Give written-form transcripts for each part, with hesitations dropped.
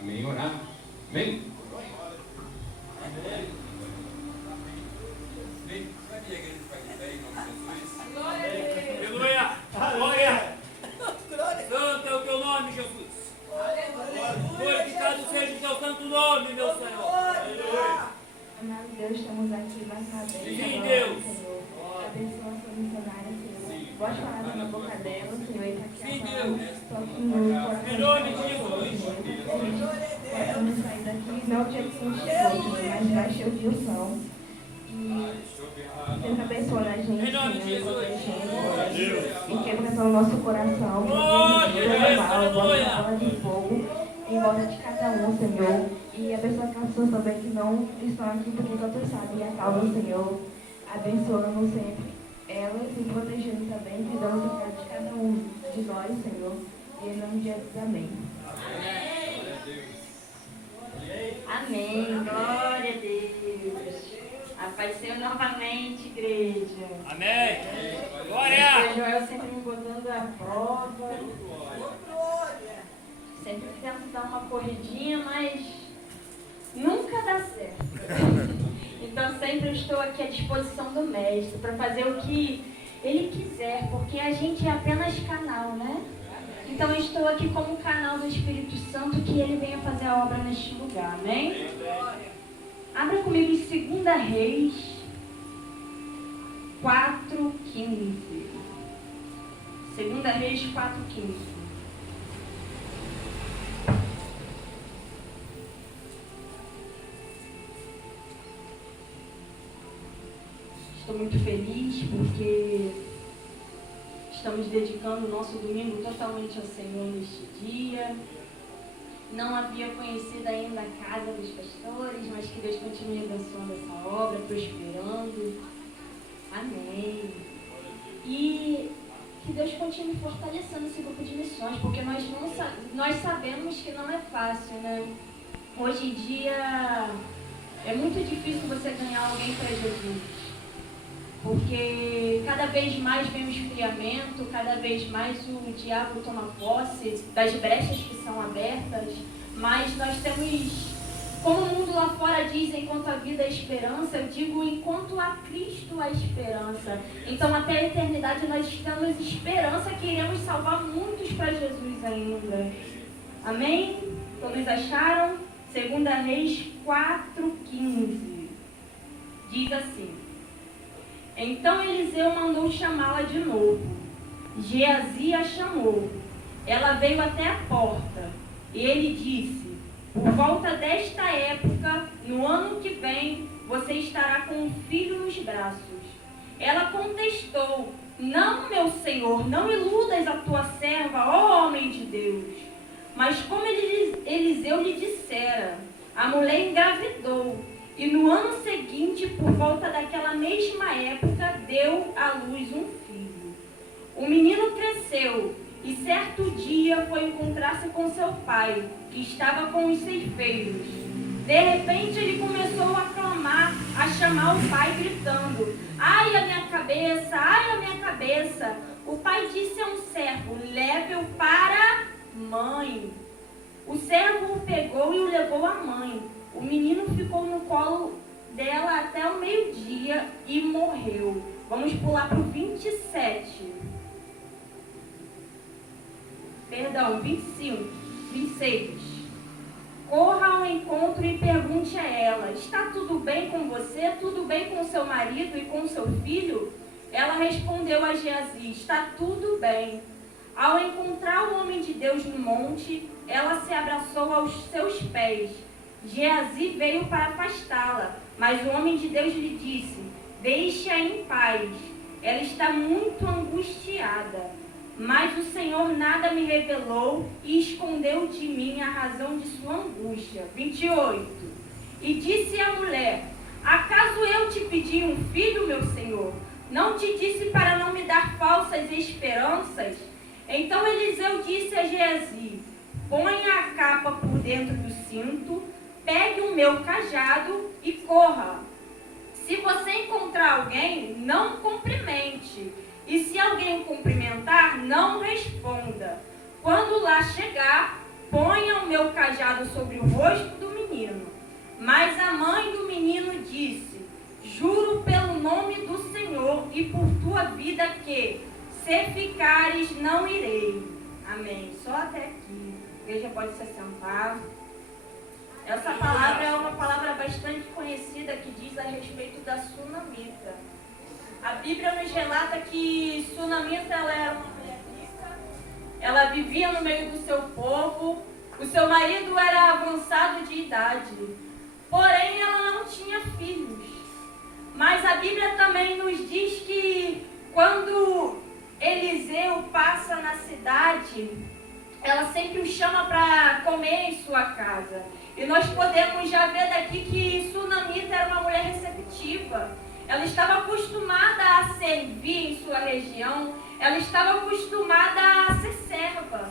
Amém. Orar. Amém. Aleluia! Glória! Santo é o teu nome, Jesus. Glorificado seja o teu santo nome, meu Senhor. Amado Deus, estamos aqui mais uma vez. Sim, agora, Deus. Senhor. Abençoa a sua missionária, Senhor. Bote palavras na boca dela, Senhor, e para que Sim, a Deus. palavra toque no coração Em nome de de Jesus. Senhor. E para que a gente possamos sair daqui, não o dia que a gente chegou, Senhor, mas vai cheio de unção. E Deus abençoa a gente, Em nome de Senhor, Jesus. e quebra pelo nosso coração. Glória, Deus, mal, aleluia. bota a bola de fogo em volta de cada um, Senhor. E abençoa aquelas pessoas também que não estão aqui porque todos sabem a causa do Senhor. Abençoando sempre elas e protegendo também, cuidando do pé de cada um de nós, Senhor. E em nome de Jesus, amém. Amém. Glória a Deus. A paz do Senhor novamente, igreja. Amém. O Glória! Joel sempre me botando à prova. Sempre tento dar uma corridinha, mas nunca dá certo. Então sempre eu estou aqui à disposição do Mestre para fazer o que Ele quiser, porque a gente é apenas canal, né? Então eu estou aqui como canal do Espírito Santo, que Ele venha fazer a obra neste lugar, amém? Abra comigo em 2 Reis 4:15. 2 Reis 4:15. Estou muito feliz porque estamos dedicando o nosso domingo totalmente ao Senhor neste dia. Não havia conhecido ainda a casa dos pastores, mas que Deus continue abençoando essa obra, prosperando. Amém. E que Deus continue fortalecendo esse grupo de missões, porque nós sabemos que não é fácil, né? Hoje em dia é muito difícil você ganhar alguém para Jesus. Porque cada vez mais vem o esfriamento, cada vez mais o diabo toma posse das brechas que são abertas, mas nós temos, como o mundo lá fora diz, enquanto a vida é esperança, eu digo, enquanto há Cristo há esperança. Então até a eternidade nós temos esperança que iremos salvar muitos para Jesus ainda. Amém? Todos acharam? 2 Reis 4:15 diz assim: então Eliseu mandou chamá-la de novo. Geazi a chamou. Ela veio até a porta. E ele disse: por volta desta época, no ano que vem, você estará com um filho nos braços. Ela contestou: não, meu senhor, não iludas a tua serva, ó homem de Deus. Mas como Eliseu lhe dissera, a mulher engravidou. E no ano seguinte, por volta daquela mesma época, deu à luz um filho. O menino cresceu e certo dia foi encontrar-se com seu pai, que estava com os ceifeiros. De repente ele começou a clamar, a chamar o pai, gritando: ai a minha cabeça, ai a minha cabeça. O pai disse a um servo: leve-o para mãe. O servo o pegou e o levou à mãe. O menino ficou no colo dela até o meio-dia e morreu. Vamos pular para o 27. Perdão, 25, 26. Corra ao encontro e pergunte a ela: está tudo bem com você? Tudo bem com seu marido e com seu filho? Ela respondeu a Geazi: está tudo bem. Ao encontrar o homem de Deus no monte, ela se abraçou aos seus pés. Geazi veio para afastá-la, mas o homem de Deus lhe disse: deixe-a em paz. Ela está muito angustiada. Mas o Senhor nada me revelou e escondeu de mim a razão de sua angústia. 28. E disse a mulher: acaso eu te pedi um filho, meu Senhor? Não te disse para não me dar falsas esperanças? Então Eliseu disse a Geazi: ponha a capa por dentro do cinto, pegue o meu cajado e corra. Se você encontrar alguém, não cumprimente. E se alguém cumprimentar, não responda. Quando lá chegar, ponha o meu cajado sobre o rosto do menino. Mas a mãe do menino disse: juro pelo nome do Senhor e por tua vida que, se ficares, não irei. Amém. Só até aqui. A igreja pode se assentar. Essa palavra é uma palavra bastante conhecida que diz a respeito da sunamita. A Bíblia nos relata que sunamita ela era uma mulher rica, ela vivia no meio do seu povo, o seu marido era avançado de idade, porém ela não tinha filhos. Mas a Bíblia também nos diz que quando Eliseu passa na cidade, ela sempre o chama para comer em sua casa. E nós podemos já ver daqui que sunamita era uma mulher receptiva. Ela estava acostumada a servir em sua região, ela estava acostumada a ser serva.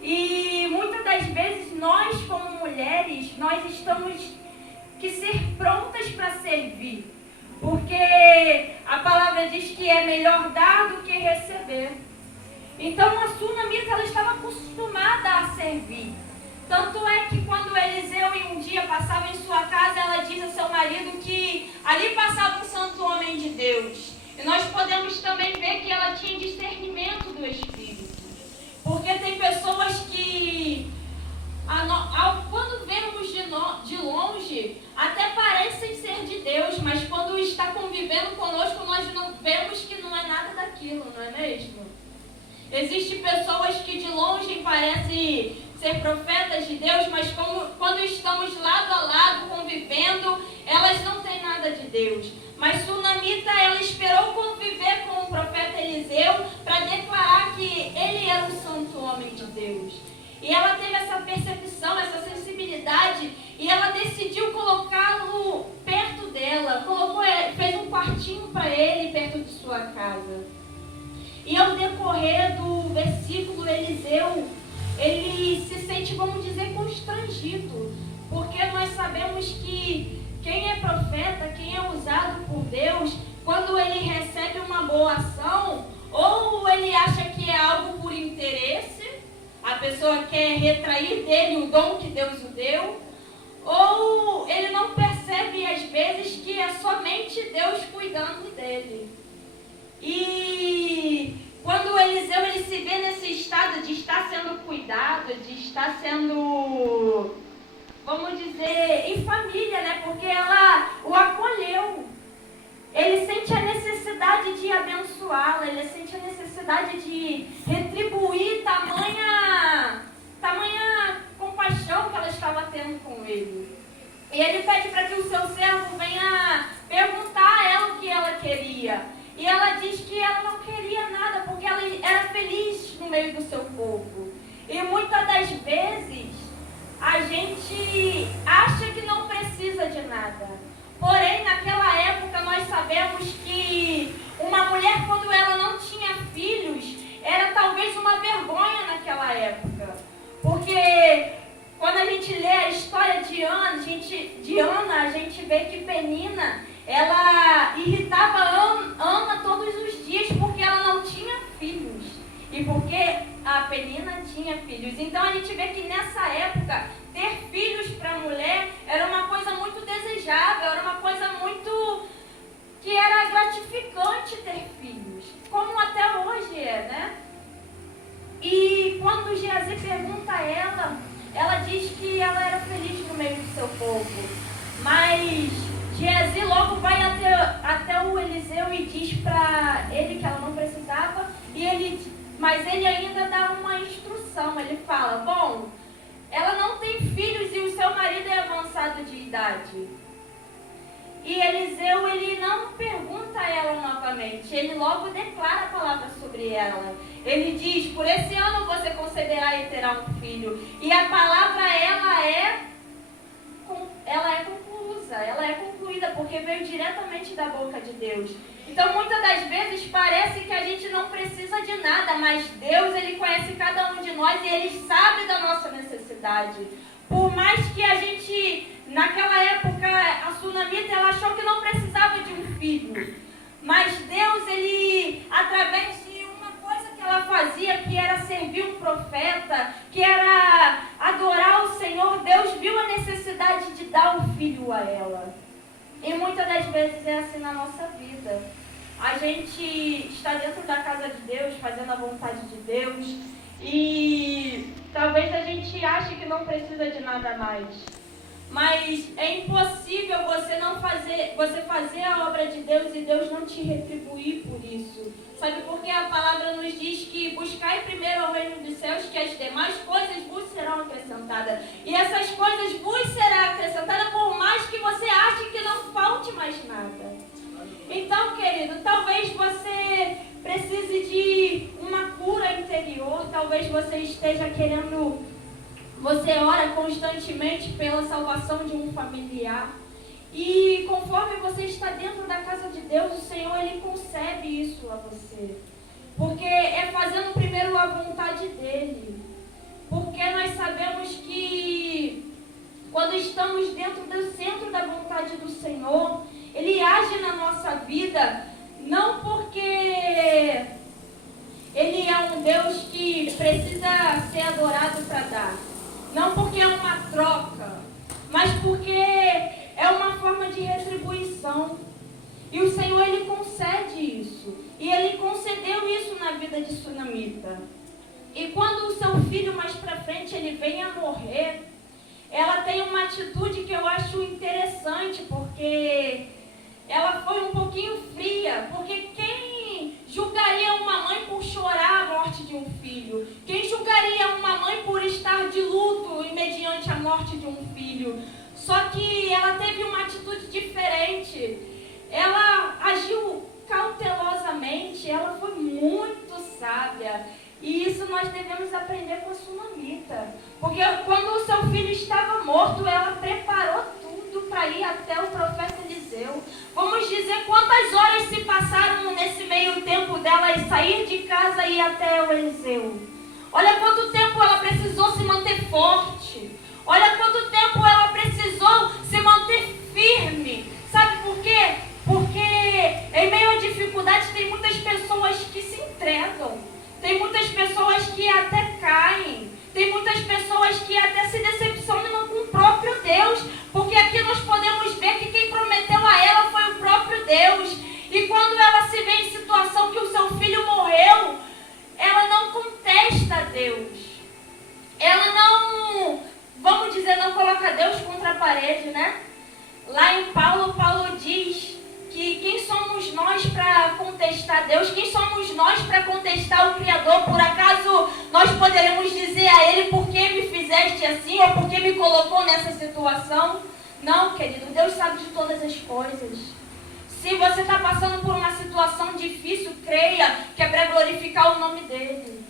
E muitas das vezes nós, como mulheres, nós estamos que ser prontas para servir. Porque a palavra diz que é melhor dar do que receber. Então a sunamita ela estava acostumada a servir. Tanto é que quando Eliseu em um dia passava em sua casa, ela diz ao seu marido que ali passava um santo homem de Deus. E nós podemos também ver que ela tinha discernimento do Espírito. Porque tem pessoas que, quando vemos de longe, até parecem ser de Deus, mas quando está convivendo conosco, nós não vemos que não é nada daquilo, não é mesmo? Existem pessoas que de longe parecem ser profetas de Deus, mas quando estamos lado a lado convivendo, elas não têm nada de Deus. Mas sunamita, ela esperou conviver com o profeta Eliseu para declarar que ele era um santo homem de Deus. E ela teve essa percepção, essa sensibilidade, e ela decidiu colocá-lo perto dela, fez um quartinho para ele perto de sua casa. E ao decorrer do versículo, Eliseu, ele se sente, vamos dizer, constrangido, porque nós sabemos que quem é profeta, quem é usado por Deus, quando ele recebe uma boa ação, ou ele acha que é algo por interesse, a pessoa quer retrair dele o dom que Deus o deu, ou ele não percebe às vezes que é somente Deus cuidando dele. E quando Eliseu ele se vê nesse estado de estar sendo cuidado, de estar sendo, vamos dizer, em família, né? Porque ela o acolheu. Ele sente a necessidade de abençoá-la, ele sente a necessidade de retribuir tamanha compaixão que ela estava tendo com ele. E ele pede para que o seu servo venha perguntar a ela o que ela queria. E ela diz que ela não queria nada, porque ela era feliz no meio do seu povo. E muitas das vezes, a gente acha que não precisa de nada. Porém, naquela época, nós sabemos que uma mulher, quando ela não tinha filhos, era talvez uma vergonha naquela época. Porque quando a gente lê a história de Ana, a gente vê que Penina, ela irritava Ana todos os dias porque ela não tinha filhos. E porque a Penina tinha filhos. Então a gente vê que nessa época, ter filhos para a mulher era uma coisa muito desejável, era uma coisa muito que era gratificante ter filhos. Como até hoje é, né? E quando Geazi pergunta a ela, ela diz que ela era feliz no meio do seu povo. Mas Geazi logo vai até o Eliseu e diz para ele que ela não precisava, mas ele ainda dá uma instrução. Ele fala: bom, ela não tem filhos e o seu marido é avançado de idade. E Eliseu, ele não pergunta a ela novamente, ele logo declara a palavra sobre ela. Ele diz: por esse ano você conceberá e terá um filho. E a palavra, ela é concluída, porque veio diretamente da boca de Deus. Então, muitas das vezes, parece que a gente não precisa de nada, mas Deus, ele conhece cada um de nós e ele sabe da nossa necessidade. Por mais que a gente, naquela época, a sunamita, ela achou que não precisava de um filho. Mas Deus, ele, através de uma coisa que ela fazia, que era servir um profeta, que era adorar o Senhor, Deus viu a necessidade de dar o filho a ela. E muitas das vezes é assim na nossa vida. A gente está dentro da casa de Deus, fazendo a vontade de Deus, e talvez a gente ache que não precisa de nada mais. Mas é impossível você fazer a obra de Deus e Deus não te retribuir por isso. Sabe, porque a palavra nos diz que buscai primeiro o reino dos céus, que as demais coisas vos serão acrescentadas. E essas coisas vos serão acrescentadas por mais que você ache que não falte mais nada. Então, querido, talvez você precise de uma cura interior, talvez você esteja querendo... Você ora constantemente pela salvação de um familiar. E conforme você está dentro da casa de Deus, o Senhor, Ele concede isso a você. Porque é fazendo primeiro a vontade dEle. Porque nós sabemos que quando estamos dentro do centro da vontade do Senhor, Ele age na nossa vida, não porque Ele é um Deus que precisa ser adorado para dar. Não porque é uma troca, mas porque é uma forma de retribuição. E o Senhor, Ele concede isso. E Ele concedeu isso na vida de Sunamita. E quando o seu filho mais para frente, ele vem a morrer, ela tem uma atitude que eu acho interessante, porque ela foi um pouquinho fria. Porque quem julgaria uma mãe por chorar a morte de um filho? Quem julgaria uma mãe por estar de luto mediante a morte de um filho? Só que ela teve uma atitude diferente. Ela agiu cautelosamente, ela foi muito sábia. E isso nós devemos aprender com a Sunamita. Porque quando o seu filho estava morto, ela preparou tudo para ir até o profeta Eliseu. Vamos dizer quantas horas se passaram nesse meio tempo dela sair de casa e ir até o Eliseu. Olha quanto tempo ela precisou se manter forte. Olha quanto tempo ela precisou se manter firme. Sabe por quê? Porque em meio à dificuldade tem muitas pessoas que se entregam. Tem muitas pessoas que até caem. Tem muitas pessoas que até se decepcionam com o próprio Deus. Porque aqui nós podemos ver que quem prometeu a ela foi o próprio Deus. E quando ela se vê em situação que o seu filho morreu, ela não contesta a Deus. Ela não, vamos dizer, não coloca Deus contra a parede, né? Lá em Paulo diz que quem somos nós para contestar Deus? Quem somos nós para contestar o Criador? Por acaso nós poderemos dizer a Ele por que me fizeste assim ou por que me colocou nessa situação? Não, querido, Deus sabe de todas as coisas. Se você está passando por uma situação difícil, creia que é para glorificar o nome dEle.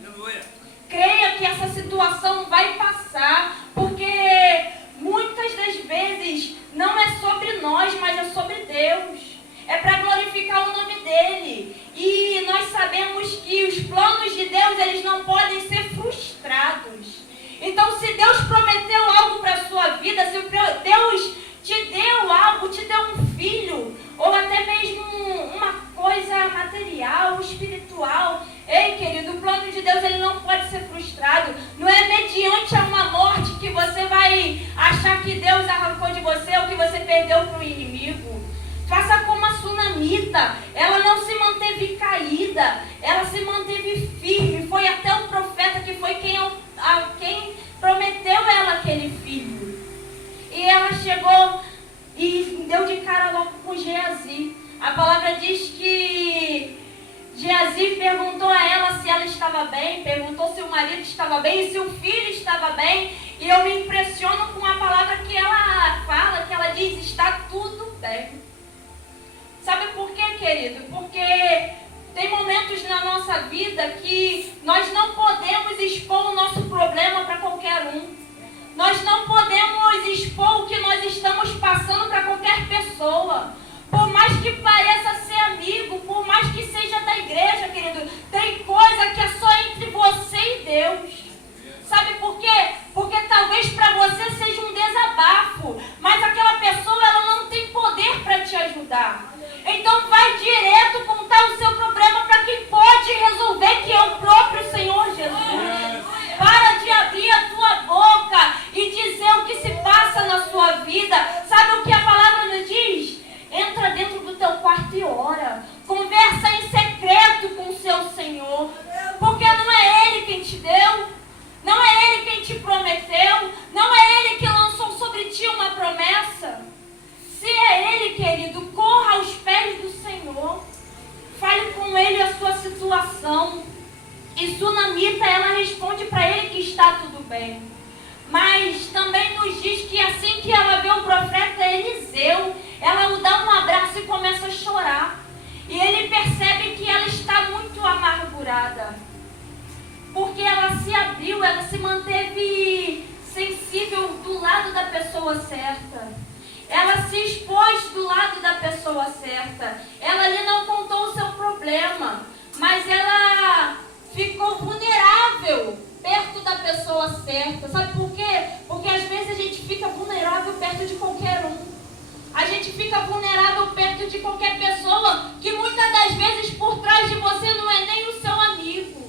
Creia que essa situação vai passar, porque muitas das vezes não é sobre nós, mas é sobre Deus. É para glorificar o nome dEle. E nós sabemos que os planos de Deus, eles não podem ser frustrados. Então, se Deus prometeu algo para a sua vida, se Deus te deu algo, te deu um filho, ou até mesmo uma coisa material, espiritual, ei, querido, o plano de Deus, ele não pode ser frustrado. Não é mediante a uma morte que você vai achar que Deus arrancou de você ou que você perdeu para o inimigo. Faça como a Sunamita. Ela não se manteve caída, ela se manteve firme. Foi até o profeta que foi quem prometeu ela aquele filho. E ela chegou e deu de cara logo com Geazi. A palavra diz que Geazi perguntou a ela se ela estava bem, perguntou se o marido estava bem e se o filho estava bem. E eu me impressiono com a palavra que ela fala, que ela diz, está tudo bem. Sabe por quê, querido? Porque tem momentos na nossa vida que nós não podemos expor o nosso problema para qualquer um. Nós não podemos expor o que nós estamos passando para qualquer pessoa. Por mais que pareça ser amigo, por mais que seja da igreja, querido, tem coisa que é só entre você e Deus. Sabe por quê? Porque talvez para você seja um desabafo, mas aquela pessoa, ela não tem poder para te ajudar. Então vai direto contar o seu problema para quem pode resolver, que é o próprio começa a chorar. E ele percebe que ela está muito amargurada. Porque ela se abriu, ela se manteve sensível do lado da pessoa certa. Ela se expôs do lado da pessoa certa. Ela ali não contou o seu problema, mas ela ficou vulnerável perto da pessoa certa. Sabe por quê? Porque às vezes a gente fica vulnerável perto de qualquer um. A gente fica vulnerável perto de qualquer pessoa que muitas das vezes por trás de você não é nem o seu amigo.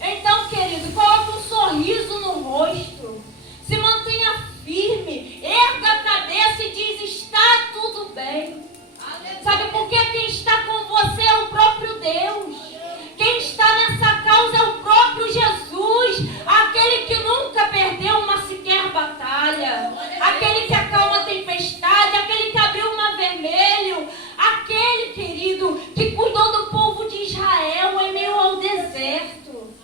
Então, querido, coloque um sorriso no rosto. Se mantenha firme. Erga a cabeça e diz: está tudo bem. Sabe por quê? Quem está com você é o próprio Deus. Quem está nessa causa é o próprio Jesus. Aquele que nunca perdeu uma sequer batalha. Aquele que acalma a tempestade. Aquele que abriu o mar vermelho. Aquele, querido, que cuidou do povo de Israel em meio ao deserto.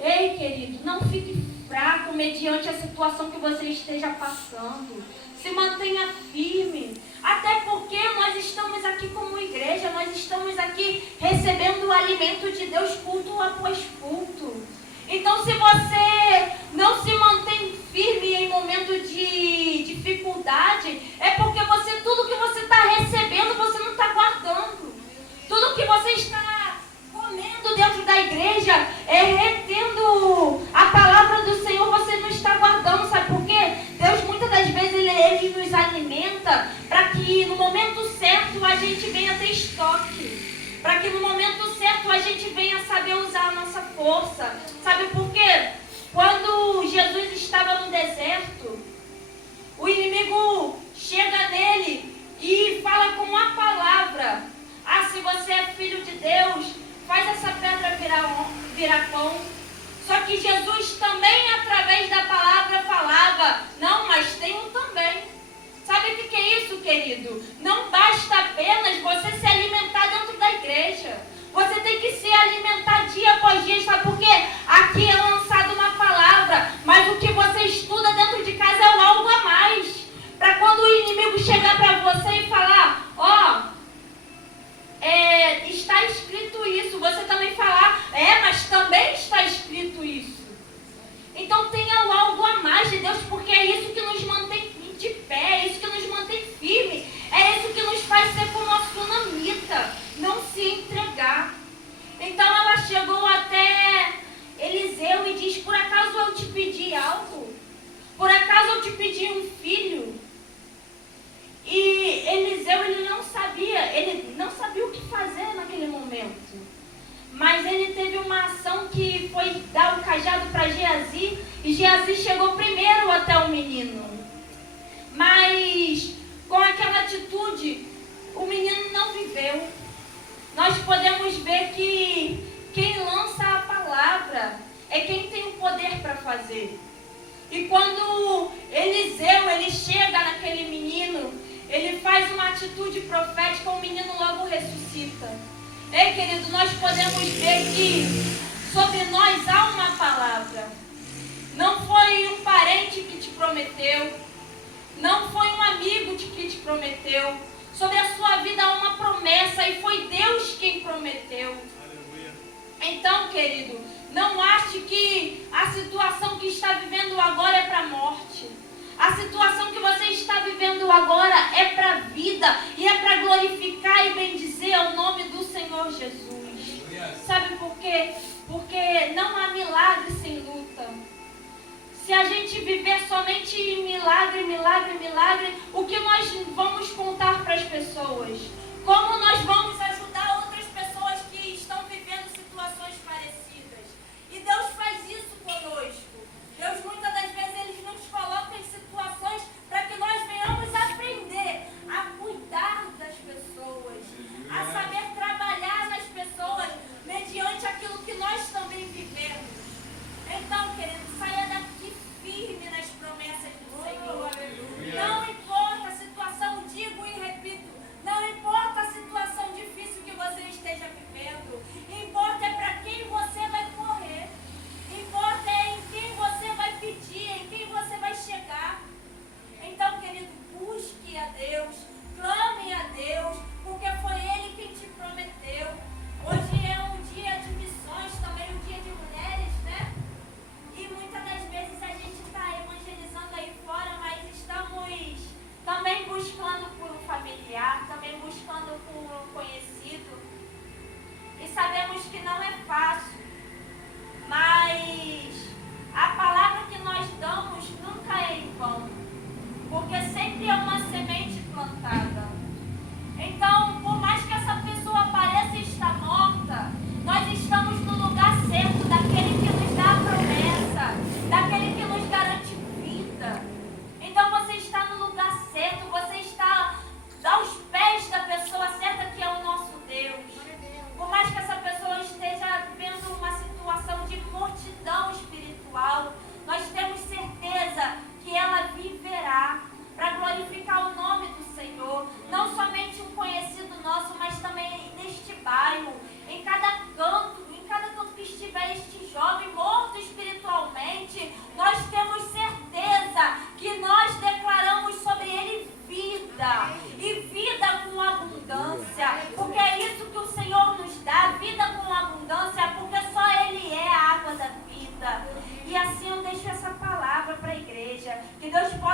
Ei, querido, não fique fraco mediante a situação que você esteja passando. Se mantenha firme. Até porque nós estamos aqui como igreja, nós estamos aqui recebendo o alimento de Deus culto após culto. Então, se você não se mantém firme em momento de dificuldade, é porque tudo que você está recebendo, você não está guardando. Tudo que você está comendo dentro da igreja, retendo a palavra do Senhor, você não está guardando. Sabe por quê? Deus muitas das vezes ele nos alimenta para que no momento certo a gente venha ter estoque. Para que no momento certo a gente venha saber usar a nossa força. Sabe por quê? Quando Jesus estava no deserto, o inimigo chega nele e fala com uma palavra: ah, se você é filho de Deus, faz essa pedra virar pão. Só que Jesus também, através da palavra, falava: não, mas tem um também. Sabe o que é isso, querido? Não basta apenas você se alimentar dentro da igreja. Você tem que se alimentar dia após dia. Sabe por quê? Aqui é lançada uma palavra, mas o que você estuda dentro de casa é algo a mais. Para quando o inimigo chegar para você e falar: ó, está escrito isso, você também falar: mas também está escrito isso. Então tenha algo a mais de Deus, porque é isso que nos mantém de pé, é isso que nos mantém firme, é isso que nos faz ser como a sunamita, não se entregar. Então ela chegou até Eliseu e diz: por acaso eu te pedi algo? Por acaso eu te pedi um filho? E Eliseu, ele não sabia o que fazer naquele momento. Mas ele teve uma ação que foi dar o cajado para Geazi, e Geazi chegou primeiro até o menino. Mas com aquela atitude, o menino não viveu. Nós podemos ver que quem lança a palavra é quem tem o poder para fazer. E quando Eliseu, ele chega naquele menino, ele faz uma atitude profética, o menino logo ressuscita. Ei, querido, nós podemos ver que sobre nós há uma palavra. Não foi um parente que te prometeu, não foi um amigo que te prometeu. Sobre a sua vida há uma promessa e foi Deus quem prometeu. Aleluia. Então, querido, não ache que a situação que está vivendo agora é para a morte. A situação que você está vivendo agora é para a vida e é para glorificar e bendizer o nome do Senhor Jesus. Sabe por quê? Porque não há milagre sem luta. Se a gente viver somente em milagre, milagre, milagre, o que nós vamos contar para as pessoas? Como nós vamos ajudar outras pessoas que estão vivendo situações parecidas? E Deus faz isso conosco. Deus muitas das vezes Ele nos coloca em situações para que nós venhamos aprender a cuidar das pessoas, a saber trabalhar nas pessoas mediante aquilo que nós também vivemos. Então, querido, saia daqui firme nas promessas do Senhor. Não importa a situação, digo e repito, não importa a situação difícil que você esteja vivendo, importa é para quem você vai correr, importa é em quem você vai pedir. Deus pode